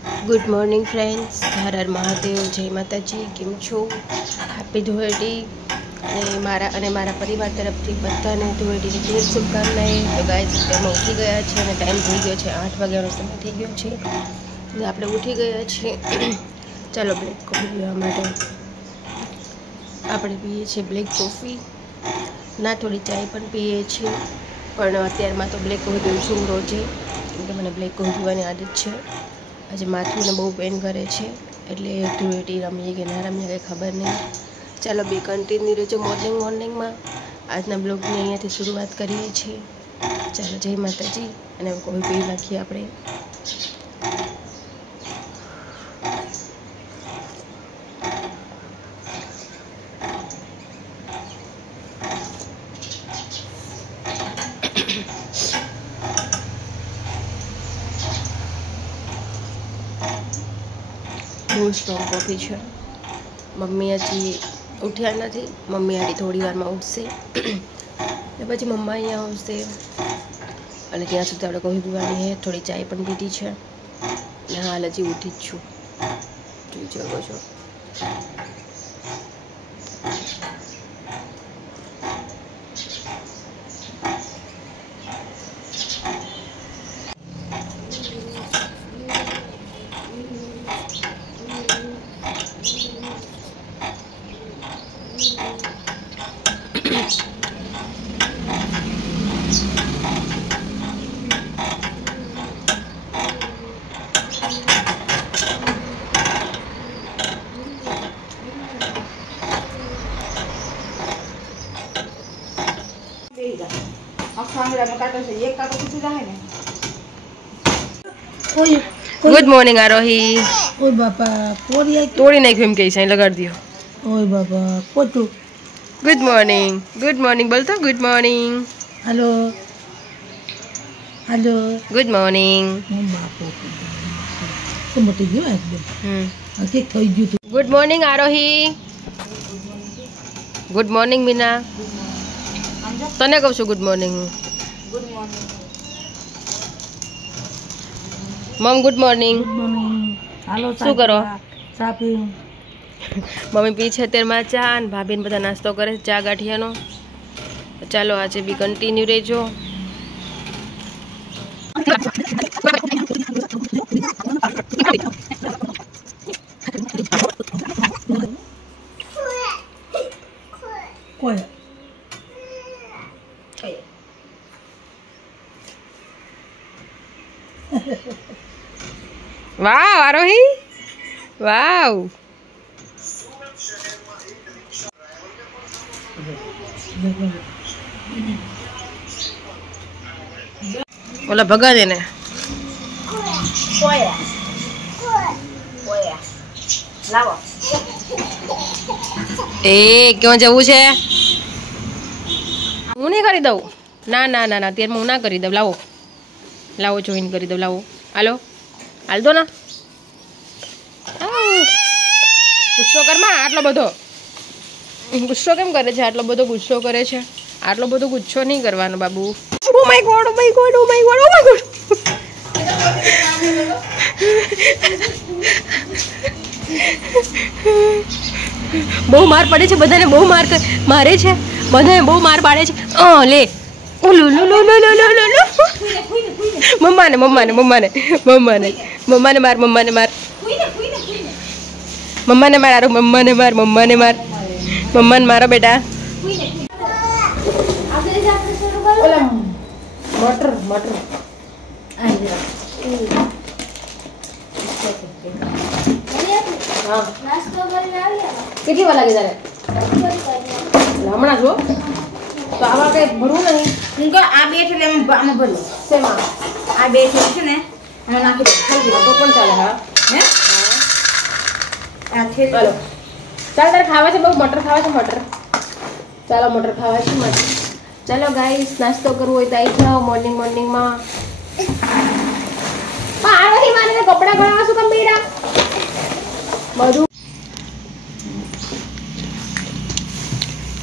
Good morning friends, Har હર મહાદેવ, જય માતાજી. કેમ છો? હેપી ધુળેટી. અને મારા પરિવાર તરફથી બધાને ધુળેટીની ખૂબ શુભકામનાએ. તો ગાઈસ અત્યારમાં ઉઠી ગયા છે અને ટાઈમ થઈ ગયો છે 8 વાગ્યાનો સમય થઈ ગયો છે અને આપણે ઉઠી ગયા છીએ. ચાલો બ્લેક કોફી પીવા માટે આપણે પીએ છીએ બ્લેક કોફી. ના થોડી ચાય પણ પીએ છીએ, પણ અત્યારમાં તો બ્લેક કોફી પીવું છું રોજે, કેમ કે મને બ્લેક કોફી પીવાની આદત છે. આજે માથુંને બહુ પેન કરે છે, એટલે ધૂળેટી રમીએ કે ના રમીએ કંઈ ખબર નહીં. ચાલો બે કન્ટિન્યુ રહેજો મોર્નિંગમાં. આજના બ્લોગની અહીંયાથી શરૂઆત કરીએ છીએ. ચાલો જય માતાજી. અને કોફી પી નાખીએ આપણે. બહુ સ્ટ્રોંગ કોફી છે. મમ્મી હજી ઉઠ્યા નથી. મમ્મી આડી થોડી વારમાં ઉઠશે ને પછી મમ્મા અહીંયા આવશે, અને ત્યાં સુધી આપણે કોફી પીવાની છે. થોડી ચાય પણ પીધી છે ને હાલ હજી ઉઠી જ છું, જોઈ શકો છો. ગુડ મોર્નિંગ આરોહી. ઓય બાપા તોડી નાખ્યું એમ કે છે, લગાડી દો. ઓય બાપા પોતું. ગુડ મોર્નિંગ બોલતો. Good morning. Hello good morning. બાપો તો મોટી ગયો એકદમ. કે થઈ ગયું. ગુડ મોર્નિંગ આરોહી. Good morning Meena. તને કહું છું ગુડ મોર્નિંગ. મમ ગુડ મોર્નિંગ. હાલો શું કરો? ચા પી. મમ્મી પી છે અત્યારમાં ચા, અને ભાભીને બધા નાસ્તો કરે છે ચા ગાંઠિયાનો. ચાલો આજે બી કન્ટિન્યુ રહેજો. વાવ આરોહી, વાવ. ઓલા ભગા દે ને. એ ક્યાં જવું છે? હું નહીં કરી દઉં. ના અત્યારે હું ના કરી દઉં. લાવો જોઈન કરી દઉં. લાવો હાલ દો ને. ગુસ્સો કરમાં આટલો બધો ગુસ્સો કેમ કરે છે? આટલો બધો ગુસ્સો કરે છે? આટલો બધો ગુસ્સો નહીં કરવાનો બાબુ. Oh my God. બહુ માર પડે છે બધાને. બહુ મારે છે બધાને. બહુ માર પાડે છે. લે મમ્માને માર. મમ્માને મારો બેટા. મટર કેટલી વાર લાગે તારે? હમણાં જો તો આમાં કઈ ભરવું નહીં. આ બે છે આમાં ભરું. શેમાં? આ બે છે ને આમાં નાખી દો. તો પણ ચાલે. હા હે આ છે. ચાલો ચાલ, તારે ખાવા છે બહુ મટર ખાવા છે. ચાલો મટર ખાવા છે. ચાલો ગાઈસ, નાસ્તો કરવો હોય તો આવી જાઓ મોર્નિંગમાં. આ રહી મારે કપડા ભરાવા શું કામ બેડા બધું.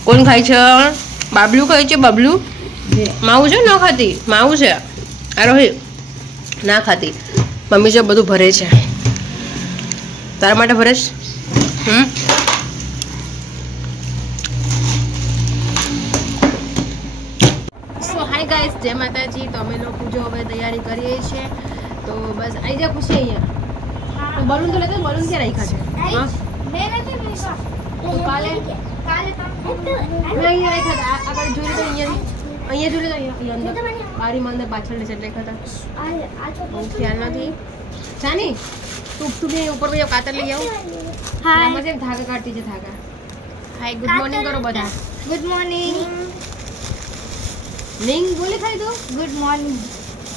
કોણ ખાય છે? બાબલું ખાય છે. બબલું માવું છે? ન ખાતી. માવું છે આરોહી ના ખાતી. મમ્મી જો બધું ભરે છે. તારા માટે ભરેશ. સો હાય ગાઈસ, જય માતાજી. તો અમે લોકો જો હવે તૈયારી કરીએ છીએ. તો બસ આવી જા ખુશી અહીંયા. બલૂન તો લેતો, બલૂન ક્યાં રાખ્યા છે? તો કાલે અહીંયા રાખ્યા હતા. આગળ જોઈ તો અહીંયા જોઈ તો અહીંયા અંદર બારીમાં અંદર પાછળ છે એટલે ખાતા ખ્યાલ નથી. જાની તું બે ઉપર ભાઈ કાતર લઈ આવું. હા છે ધાગા કાઢતી છે ધાગા. હાય ગુડ મોર્નિંગ કરો બધા. Good morning. નિંગ બોલી ખાઈ દો. Good morning.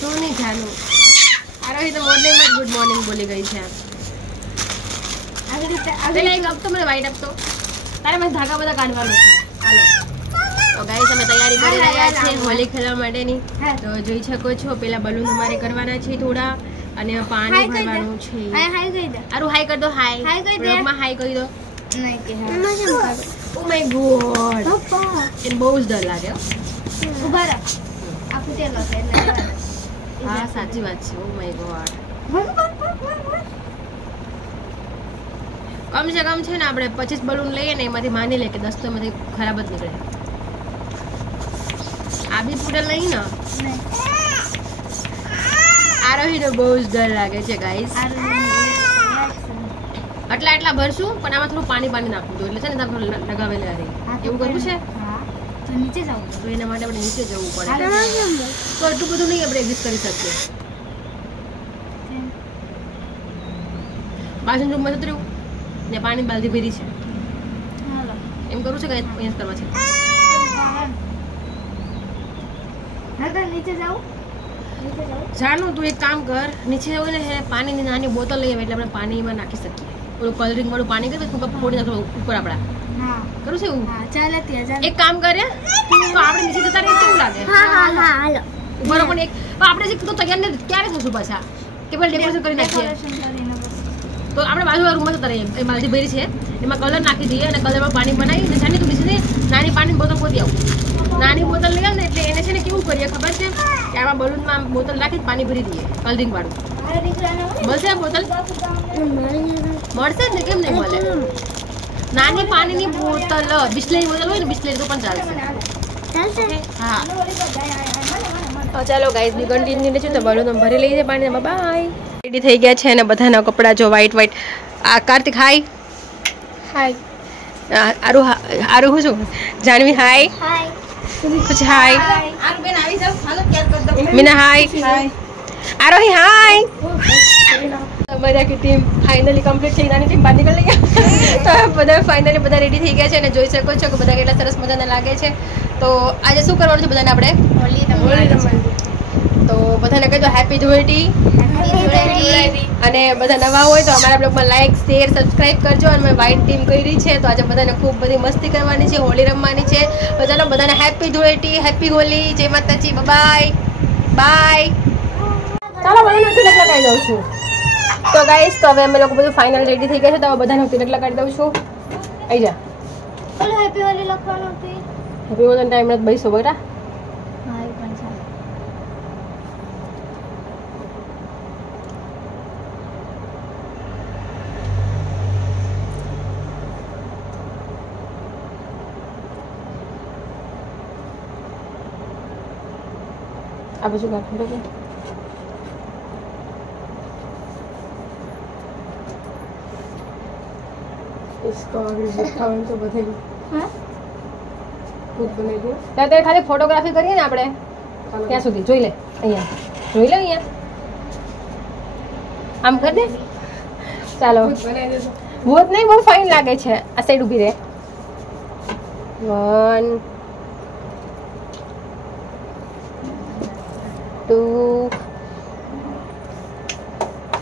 તો નહીં જાનું આરોહી તો મોર્નિંગમાં ગુડ મોર્નિંગ બોલી ગઈ છે. પેલા એક આપતો મને વાઈટ આપતો. તારે મને ધાગા બધા કાઢવાનું છે. હાલો તો ગાઈસ અમે તૈયારી કરી રહ્યા છીએ હોલી ખેલવા માટેની. તો જોઈ શકો છો પેલા બલૂન અમારે કરવાના છે થોડા અને પાણી ભરવાનું છે. હાય કહી દે. આરું હાય કરી દો. હાય હાય કહી દે. બ્લોગમાં હાય કહી દો. નહીં કે હા. ઓ માય ગોડ, પપ્પા એને બહુ જ ડર લાગે. ઉભા રહો. આ ફૂટેલો છે એટલે હા સાચી વાત છે. ઓ માય ગોડ, કમ સે કમ છે ને આપણે 25 બલૂન લઈએ ને એમાંથી માની લે કે 10 તો એમાંથી ખરાબ જ નીકળે. આ બી ફૂટેલ નહીં ને. આરોહીને બહુ જ ડર લાગે છે ગાઈસ. આટલા ભરશું પણ આમાં થોડું પાણી નાખવું જોઈએ એટલે છે ને તમે લગાવેલા રહે એવું કરવું છે. તો નીચે જાવ તો એના માટે આપણે નીચે જવું પડે. તો એટલું બધું નહીં આપણે એડજસ્ટ કરી શકીએ. બાજુના રૂમમાં જતું રહ્યું ને પાણી બાલદી ભરી છે એમ કરવું છે કે અહીંયા કરવા છે. નીચે જાવ. જાનું તું એક કામ કર, નીચે હોય ને પાણીની નાની બોટલ લઈ આવે એટલે આપણે પાણીમાં નાખી શકીએ. ઓલું કલરિંગ વાળું પાણી કરે તો ફોડી નાખો ઉપર આપણા. હા કરું છે એવું. હા ચાલ ત્યાં એક કામ કરે તો આપણે નીચે જતા રહીએ કેવું લાગે? હાલો. ઉપર પણ એક આપણે જે તો તૈયાર ને ક્યારે થશું પાછા કે પેલા ડેકોરેશન કરી નાખીએ. તો આપણે બાજુવાળા રૂમમાં જતા રહીએ. એ બાલદી ભરી છે એમાં કલર નાખી દઈએ અને કલરમાં પાણી બનાવી જાની તું નીચે નાની પાણીની બોટલ ગોતી આવું. નાની બોટલ લઈ આવ ને એટલે એને છે ને કેવું કરીએ ખબર છે કે આમાં બલૂનમાં બોટલ રાખી પાણી ભરી દઈએ કલરિંગ વાળું. મળશે આ બોટલ? મળશે જ ને, કેમ નહીં મળે? નાની પાણીની બોટલ બિસ્લેરી બોટલ હોય ને બિસ્લેરી તો પણ ચાલશે. હા તો ચાલો ગાઈસ બી કન્ટિન્યુ છે. તો બલૂન ભરી લઈએ પાણી. બાય. રેડી થઈ ગયા છે અને બધાના કપડાં જો વ્હાઈટ આ કાર્તિક હાય. આરું હું છું જાનવી હાય. कुछ हाय मीना हाय आरोही हाय. मजा की टीम फाइनली कंप्लीट થઈ નાની ટીમ બહાર નીકળી ગઈ. તો બધા ફાઇનલી બધા રેડી થઈ ગયા છે અને જોઈ શકો છો કે બધા કેટલા સરસ મજાના લાગે છે. તો આજે શું કરવાનું છે બધાને? આપણે હોલી રમવાની. તો બધાને કહી દો હેપી ધૂળેટી. અને બધા નવા હોય તો અમારા બ્લોગમાં લાઈક શેર સબસ્ક્રાઇબ કરજો. અને મેં વ્હાઈટ ટીમ કરી છે તો આજે બધાને ખૂબ બધી મસ્તી કરવાની છે, હોળી રમવાની છે. તો ચાલો બધાને હેપી ધૂળેટી, હેપી હોલી, જય માતાજી, બાય બાય. ચાલો બધાને તિલક લગાવી દઉં છું. તો ગાઈસ તો હવે અમે લોકો બધું ફાઇનલ રેડી થઈ ગયા છે. તો હવે બધાને તિલક લગાવી દઉં છું. આવી જા. હેપી હોલી લખવાનું હતું. હેપી હોલી ટાઈમ નથી બેસો બેટા. આ બધું નાખી દો. ખાવાનું તો બધે ત્યાં ખાલી ફોટોગ્રાફી કરીએ ને આપણે ત્યાં સુધી જોઈ લે. અહીંયા જોઈ લે. અહીંયા આમ કરી દે. ચાલો ભૂત નહીં, બહુ ફાઇન લાગે છે. આ સાઈડ ઊભી રહે. 1 2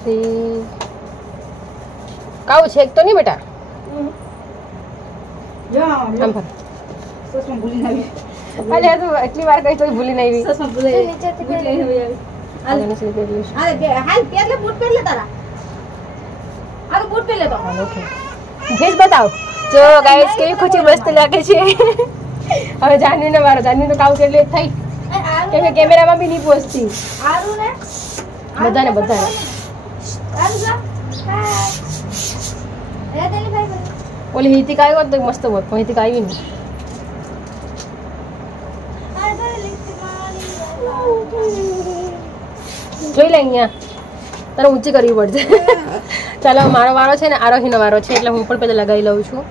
3 કાવું છે એક તો નહીં બેટા. આમ ફર. અરે તું એટલી વાર કહી તો ભૂલી નહીં આવી. બતાવ જો ગાઈસ કેવી ખુશી મસ્ત લાગે છે. હવે જાનવી ને મારો જાનવી નું કામ કેટલી થઈ કેમ કે કેમેરામાં બી નહીં પહોંચતી. બધાને ઓલી હિતિક આવ્યો તો મસ્ત હોત પણ હિતિક આવી નહીં. જોઈ લે અહીંયા તારે ઊંચી કરવી પડશે. ચાલો મારો વારો છે ને આરોહીનો વારો છે એટલે હું પણ પહેલાં લગાવી લઉં છું.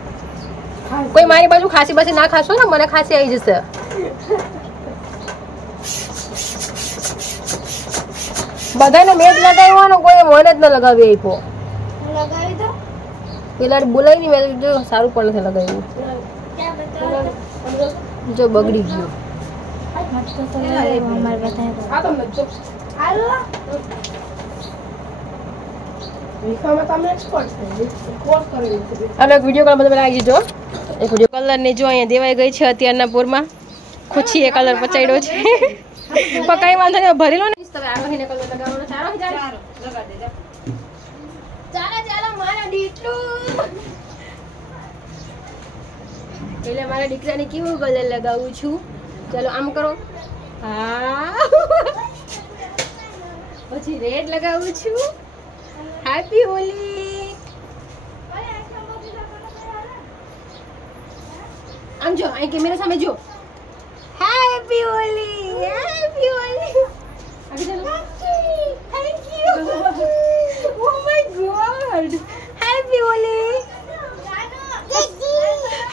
કોઈ મારી બાજુ ખાંસી બાસી ના ખાશો ને મને ખાંસી આવી જશે. બધાને મેં જ લગાવ્યો ને કોઈ મને જ ન લગાવી આપ્યો. લગાવી દો. પેલા બોલાવી નહીં મેં જો સારું પણ નથી લગાવ્યું. જો બગડી ગયું. અને એક વિડીયો કલર બધા આવી જજો. એક વિડીયો કલર ને જો અહીંયા દેવાઈ ગઈ છે અત્યારના પૂરમાં. ખુશીએ કલર પચાડ્યો છે પણ કઈ વાંધો નહીં ભરી લો ને. તમે આરોહીને કલર લગાવવાનો ચાલો લગાડી દેજો. ચાલો મારા દીકરું. એટલે મારા દીકરાને કેવું કલર લગાવું છું. ચાલો આમ કરો. હા પછી રેડ લગાવું છું. હેપી હોલી. આમ જો અહીં કેમેરા સામે જો. હેપી હોલી. હેપી Holi. Thank you. Oh my God. Happy Holi.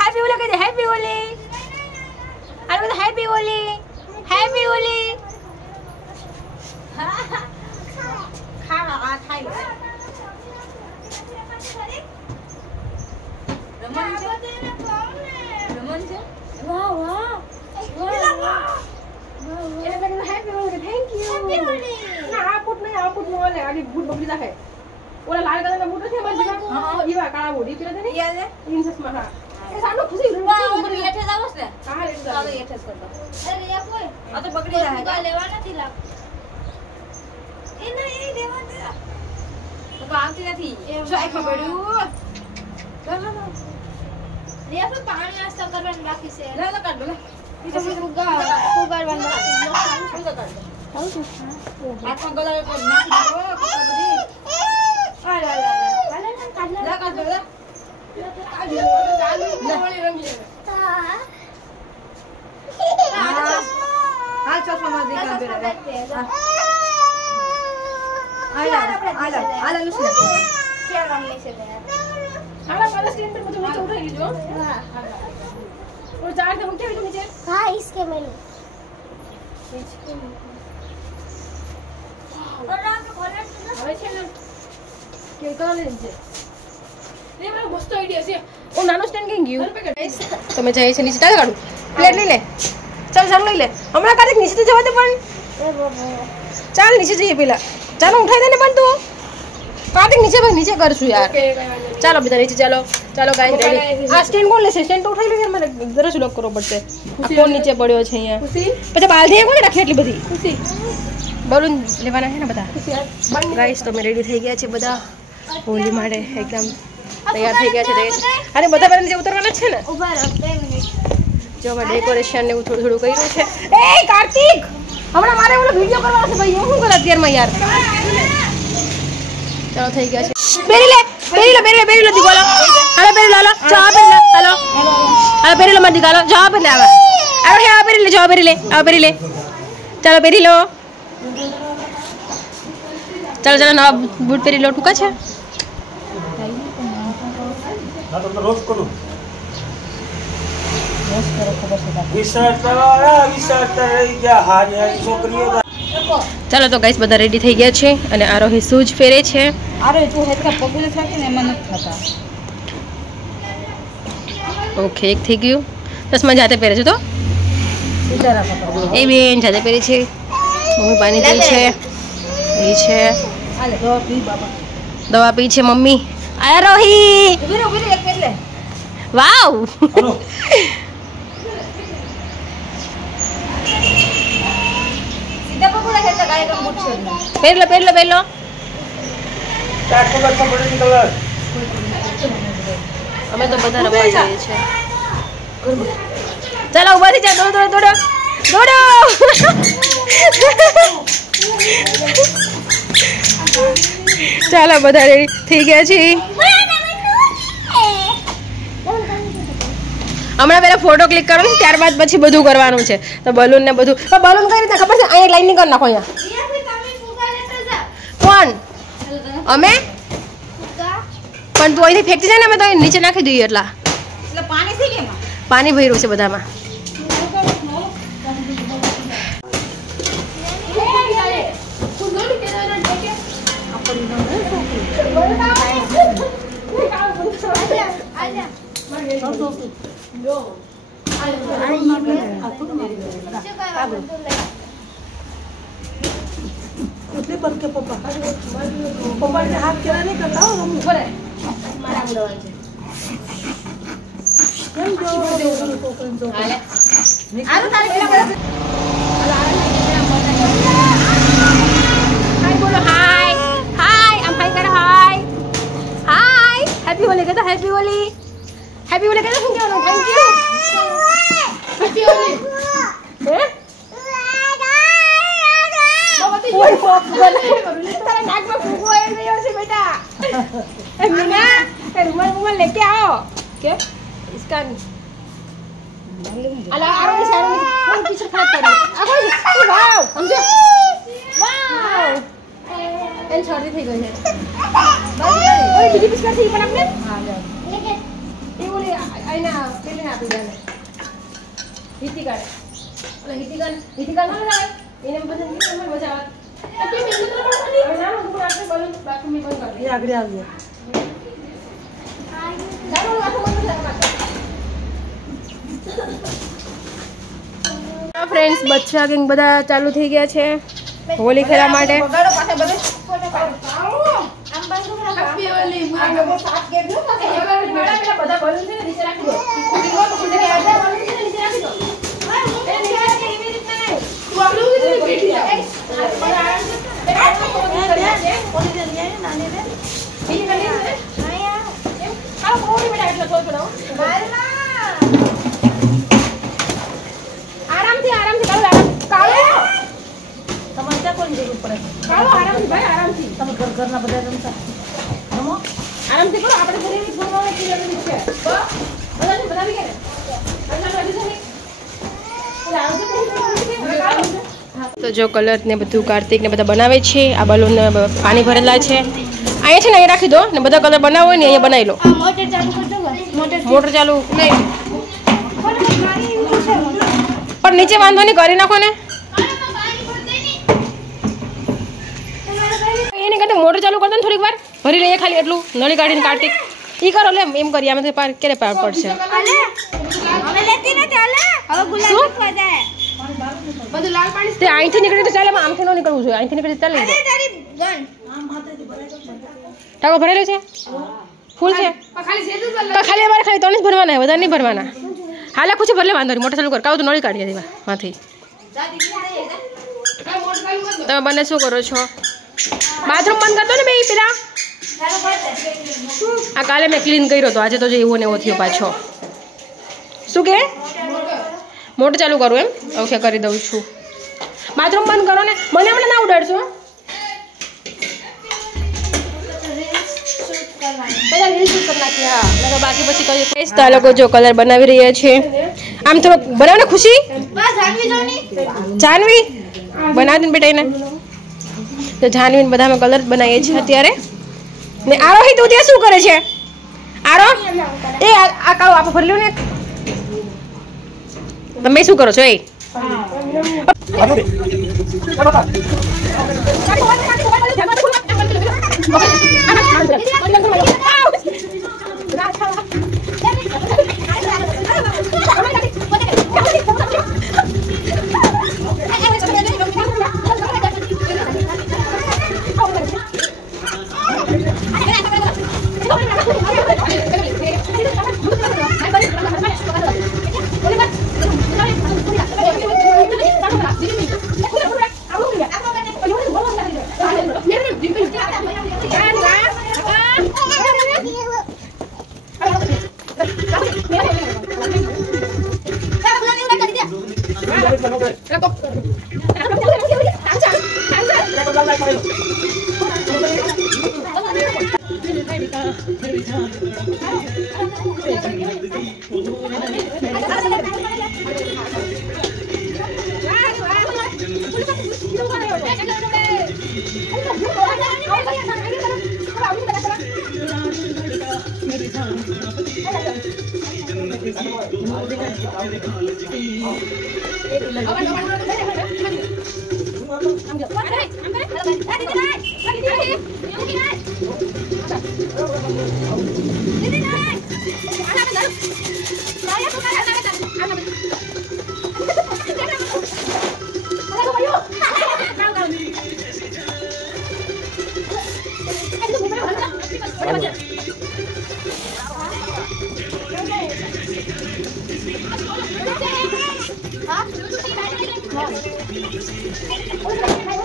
હેપી હોલી કહી દે. હેપી હોલી. અરે બધા હેપી હોલી. હેપી હોલી. ખાવા ખાઈ રમન છે. વાહ વાહ. એને બેન હેપી Holi. Thank you. Happy Holi. ના આ બૂટ નહીં. આ બૂટ નો લે. આની બૂટ બગડી જાહે. ઓલા લાલ કલરના બૂટ છે મારી પાસે. હા ઈવા કાળા બૂટ ઈ પેલા ને યાદ હે ઇન્સસમાં. હા એ સાનો ખુશી ઉપર લેઠે જાવસ ને. હા લેઠે જાવ. લેઠે જ કરતો. અરે યા કોઈ આ તો બગડી જાહે. તો લેવા નથી લાગ. એ નહીં લેવા દે. તો આવતી નથી. જો આખમાં પડ્યું. રિયા પર પાણી નાસ્તા કરવાનું બાકી છે. લે લે કાઢ લે. ઈ તો ફુગારવાનું બાકી છે. હાથમાં ગલાવે પર નાખી દો. બધી અરે લે કાઢ લે. કાઢ દો. હા ચશ્મા દેખાડ દે. આલા લુસને કે રમણી છે બેન. આલા વાલા સ્ટેન્ડ પર બધું નીચે ઉઠાઈ લીધો. હા और चार से उठे नीचे. हाँ इसके मेनू હવે છે ને કે કલર લેજે. લે મારો મસ્ત આઈડિયા છે. ઓ નાનો સ્ટેન્ડ કઈ ગયું. તમે જાય છે નીચે ટાળ કાઢું. પ્લેટ લઈ લે. ચાલ ચાલ લઈ લે. હમણાં કાઢી નીચે તો જવા દે પણ. ચાલ નીચે જઈએ પેલા. ચાલો ઉઠાઈ દે ને પણ તું. કાઢી નીચે ભાઈ નીચે કરશું યાર. ચાલો બધા નીચે ચાલો. ચાલો ગાઈસ રેડી. આ સ્ટેન્ડ કોણ લેશે? સ્ટેન્ડ તો ઉઠાઈ લો યાર. મારે દરસ લોક કરવો પડશે. આ ફોન નીચે પડ્યો છે અહીંયા. પછી બાલદી કોને રાખી એટલી બધી? ખુશી બલૂન લેવાના છે ને બધા. ગાઈસ તો અમે રેડી થઈ ગયા છે બધા હોલી માટે એકદમ તૈયાર થઈ ગયા છે. અરે બધા પર નીચે ઉતરવાના છે ને. ऊपर अब 2 मिनट જો અમે ડેકોરેશન ને એવું થોડું થોડું કર્યું છે. એ કાર્તિક હમણાં મારે ઓલો વિડિયો કરવાનો છે ભાઈ. હું શું કરું અત્યારમાં યાર. ચાલો થઈ ગયા છે. બેરી લે દીવાલો. હાલો બેરી લો. ચા પી લે. હાલો હાલો બેરી લો માર દીવાલો. ચા પી લે આવા. આવો હે આ બેરી લે. ચા બેરી લે. આ બેરી લે. ચાલો બેરી લો. ચાલો ચાલો નવા બૂટ પહેરી લો. ટૂંકા છે. હા તો રોજ કરું. ચાલો તો ગાઈસ બધા રેડી થઈ ગયા છે અને આરોહી શૂઝ પહેરે છે. ઓકે એક થઈ ગયું. ચશ્મા જાતે પહેરે છે તો એ બેન જાતે પહેરે છે. મમ્મી પાણી પી છે. એ છે દવા પી છે મમ્મી. આરોહી વાવ પહેરલો અમે તો બધા રમવા જઈએ છીએ. ચાલો ઉભા થઈ જા. દોડો ચાલો બધા રેડી થઈ ગયા છે. હમણાં પહેલા ફોટો ક્લિક કરવાનો છે, ત્યારબાદ પછી બધું કરવાનું છે. તો બલૂન ને બધું, તો બલૂન કઈ રીતે ખબર છે? અહીંયા લાઈન ની કરી નાખો. અહીંયા કોણ? અમે પણ તું અહીંથી ફેંકતી જાય ને, અમે તો અહીં નીચે નાખી દઈએ. એટલા પાણી ભર્યું છે બધામાં. એટલે પર કે પપ્પા ને હાથ કેવા નહીં કરતા હો મમ્મી. કેમ જો છોકરીને જો હાય બોલો. હાય હાય આમ હાય કર. હાય હાય હેપી હોલી કહેતા. હેપી હોલી. હેપી હોલી કહેતા. શું કહેવાનું? Thank you. હેપી હોલી. હે ઓય પોપ તારા નાકમાં ફૂગો આવી ગયો છે બેટા. એ મીના એ રૂમાલ લેકે आओ. કે इसका અલા આરો સારો કોણ પીછે ખરાબ કરી આખો વાવ સમજો વાવ એન છોડી થઈ ગઈ છે. ઓય બીજી પીસ કરતી પણ આપણે હા લે એ ઓલી આઈના પેલે આપી દે હિતિકા. ઓલા હિતિકા ના લાવે એને બધું મને મજા આવે. કે મેં તો હવે ના હું આપણે બોલું બાકી મેં બંધ કરી. એ આગળ આવી ચાલો આખો બંધ કર. ફ્રેન્ડ્સ બચ્ચા ગેંગ બધા ચાલુ થઈ ગયા છે હોલી ખેલવા માટે. તો જો કલર ને બધું કાર્તિક ને બધા બનાવે છે. આ બલૂન પાણી ભરેલા છે. અહીંયા છે ને અહીંયા રાખી દો ને બધા કલર બનાવો હોય ને અહીંયા બનાવી લો. મોટર ચાલુ નહીં પણ નીચે વાંધો નહીં કરી નાખો ને. એને કરતા મોટર ચાલુ કરતા ને થોડીક વાર ભરી લઈએ ખાલી એટલું નળી કાઢીને. કાર્તિક ઈ કરો લે એમ કરીએ આમ પાર ક્યારે પાર પડશે. તે અહીંથી નીકળે તો ચાલે આમથી ન નીકળવું જોઈએ. અહીંથી નીકળે ચાલે. ટાકો ભરેલો છે ફૂલ છે ખાલી અમારે ખાલી 3 જ ભરવાના વધારે નહીં ભરવાના. હાલે કુછ ભરલે વાંધો નહીં. મોટર ચાલુ કર કાવ તો નળી કાઢી દીધી માંથી. તમે બંને શું કરો છો? બાથરૂમ બંધ કરતો ને બે પેલા. આ કાલે મેં ક્લીન કર્યો તો આજે તો જે એવો ને એવો થયો પાછો. શું કે મોટર ચાલુ કરું એમ? ઓકે કરી દઉં છું. બાથરૂમ બંધ કરો ને. મને હમણાં ના ઉડાડશો. બાકી પછી કઈ લોકો જો કલર બનાવી રહ્યા છે. આમ થોડોક બનાવ ને ખુશી. જાનવી બનાવી બેટા એને. તો જાનવી બધામાં કલર બનાવીએ છીએ અત્યારે. ને આરોહી તું ત્યાં શું કરે છે? આરો એ આ કાળું આપણે ભરી લ્યો ને. તમે શું કરો છો? એ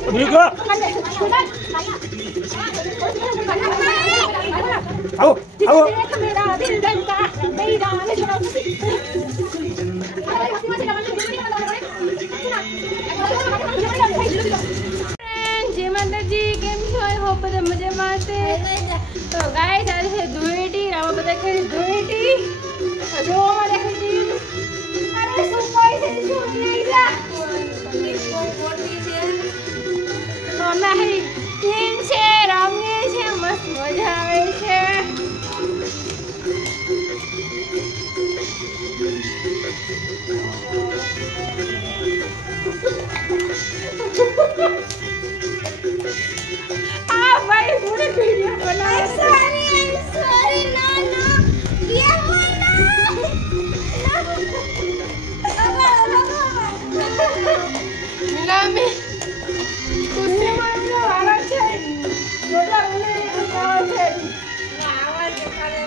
Juga. Au, au. જય માતાજી, કેમ છો? આઈ હોપ બધા મજામાં હશે. તો ગાઈસ આજે છે ધૂળેટી, આમાં બધા ખેડી ધૂળેટી. જો અમારે ખેડી અરે શું કોઈ છે શું નહીં લા. તો અમે ટીમ છે, રમીએ છે, મસ્ત મજા આવે છે. આ ભાઈ પૂરે વિડિયો બનાવે છે. sorry no ये बोला મિલામી કુસે મારનો વાળા છે. જોડા મને આવા છે. આવાજ કરે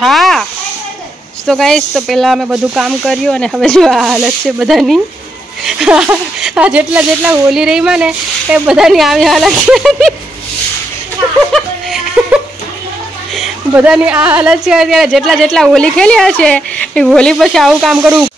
હા તો ગાઈસ તો પહેલાં અમે બધું કામ કર્યું અને હવે જો આ હાલત છે બધાની. આ જેટલા જેટલા હોલી રહીમાં ને એ બધાની આવી હાલત છે. બધાની આ હાલત છે અત્યારે. જેટલા જેટલા હોલી ખેલ્યા છે એ હોલી પછી આવું કામ કરવું.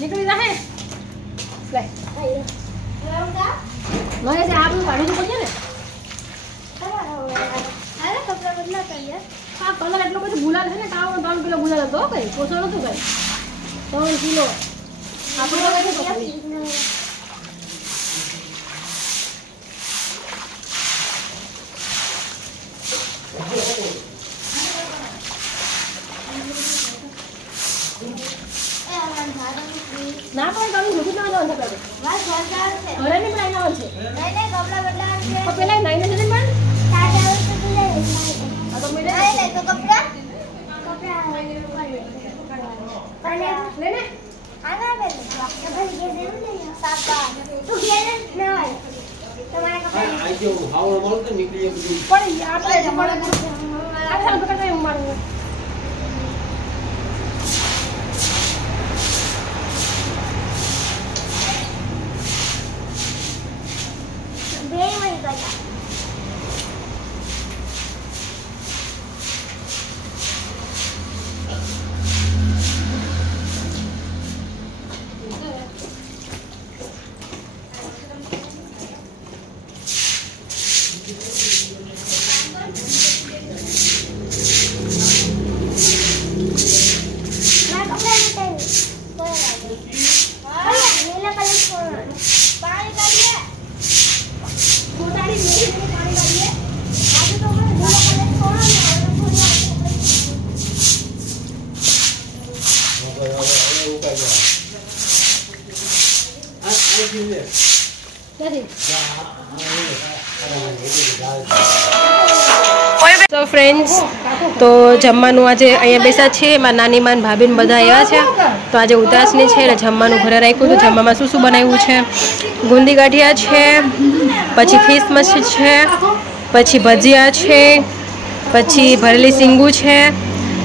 નીકળી જાહે લે મારે જે આપણું કાઢવું પડશે ને અરે કપડા બદલા કરીએ આ કલર એટલો બધો ગુલાલ છે ને 3 કિલો ગુલાલ હતો કઈ પોસણ હતું કઈ 3 કિલો આપણે કઈ ના પણ તમે જુદી ના જાવ આપણે બસ સરકાર છે ઘરે ની પણ આના છે નહીં કપડા બદલા છે તો પેલા નાઈને જને પણ સાડા આવે તો લે આ તો મેલે લે તો કપડા લે ને આના બે કપડા કે દે ને સાપા તું કે ને હોય તમારા કપડા આ જો હાવળ મળે તો નીકળી બધું પણ આપણે જમણ આ ચાલ પકડ નહીં મારું બે મળી ગયા તો ફ્રેન્ડ્સ તો જમવાનું આજે અહીંયા બેસા છે એમાં નાની માન ભાભીને બધા આવ્યા છે તો આજે ઉદાસની છે એટલે જમવાનું ઘરે રાખ્યું હતું જમવામાં શું શું બનાવ્યું છે ગુંદી ગાંઠિયા છે પછી ફિશ મચ્છી છે પછી ભજીયા છે પછી ભરેલી સિંગુ છે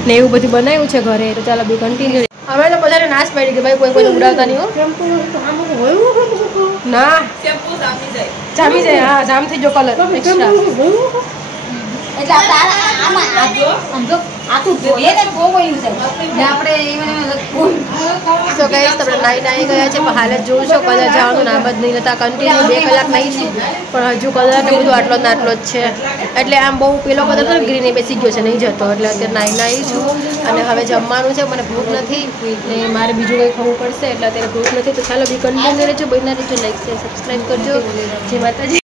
ને એવું બધું બનાવ્યું છે ઘરે તો ચાલો બી કન્ટિન્યુ અમે તો બધાને નાશ પાડી કે ભાઈ કોઈ કોઈને ઉડાવતા નહીં હો ના જામી જાય હા જામ થઈ જો કલર એક્સ્ટ્રા એટલે આપણે આમાં આમ જો આખું જોઈએ ને બહુ વયું છે ને આપણે તો ગાઈસ આપણે નાઈ ગયા છે પણ હાલ જ જોઉં છો કલર જવાનું નામ જ નહીં લેતા કન્ટિન્યુ 2 કલાક નહીં છું પણ હજુ કલર ને બધું આટલો જ છે એટલે આમ બહુ પેલો કલર તો ગ્રીન બેસી ગયો છે નહીં જતો એટલે અત્યારે નાઈ છું અને હવે જમવાનું છે મને ભૂખ નથી ને મારે બીજું કંઈ ખાવું પડશે એટલે અત્યારે ભૂખ નથી તો ચાલો બી કન્ટિન્યુ રહેજો બના રહેજો લાઈક શેર સબસ્ક્રાઈબ કરજો જય માતાજી